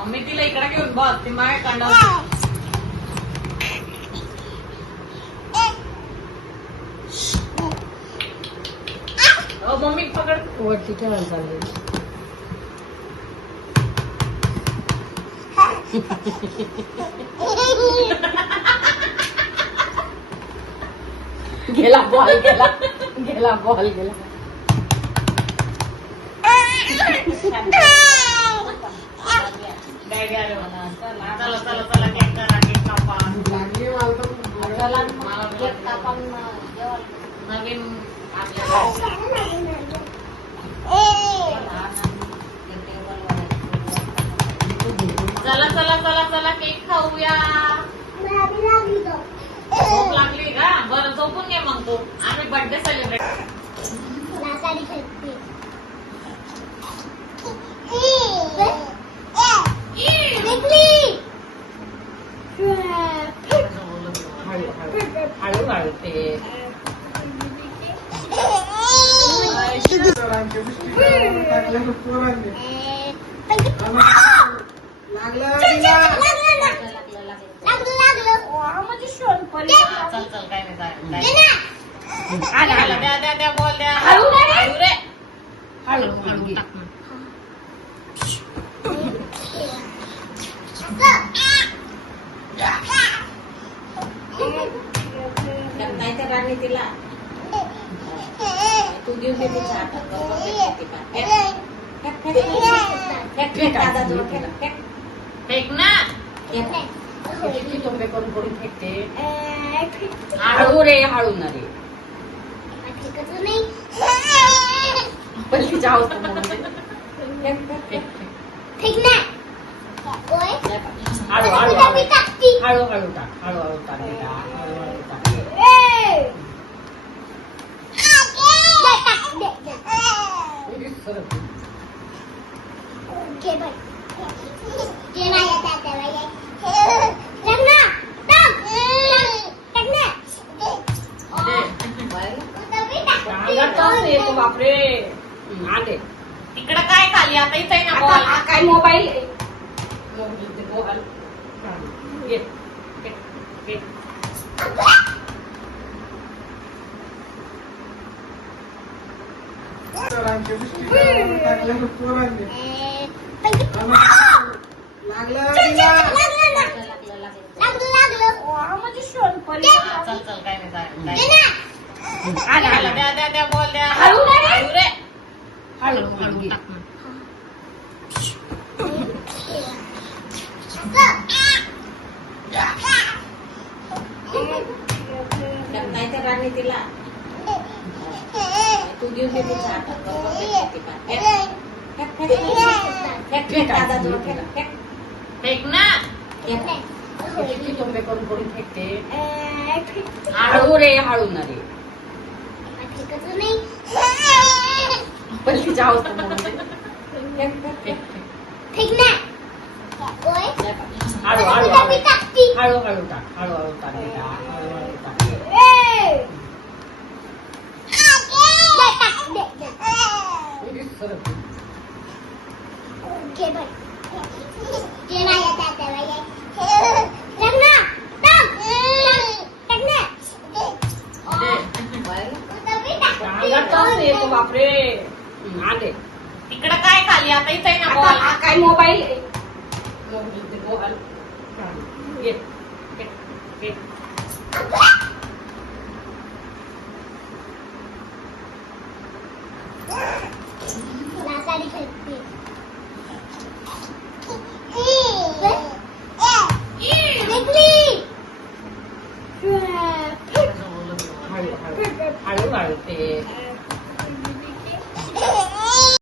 mummy तिला इकडे घेऊन बघ ती मागे कांडा मम्मी पकड वरती ठेवायला चालली गेला बॉल गेला गेला बॉल गेला चला चला चला केक करा केक कापा नवीन चला चला चला चला केक खाऊया झोप लागली का बरं झोपून घे मग तू आम्ही बर्थडे सेलिब्रेट हळू हळू ते चल चल काय नाही द्या द्या द्या बॉल द्या हळू रे हळू हळू नाही तर राणी तिला तू घेऊन दे तिच्या हातात फेक ना टोंबे करून करून फेकते हळू रे हळू ना रे पहिलीच्या अवस्था हळू हळू हळू हळू टाक हळू हळू टाक हळूहळू टाक बापरे आले तिकडं काय खाली आता इथे आहे ना बॉल काय मोबाईल चल चल काय नाही द्या द्या द्या बॉल द्या हळू रे हळू हळू नाही तर राणी तिला तू घेऊन दे तिच्या हातात फेक ना टोंबे करून करून फेकते हळू रे हळू ना रे पहिलीच्या अवस्था हळू हळू हळू हळू टाक हळूहळू टाक हळूहळू टाक बापरे आले तिकडं काय खाली आता इथे आहे ना बॉल काय मोबाईल बॉल हळू हळू ते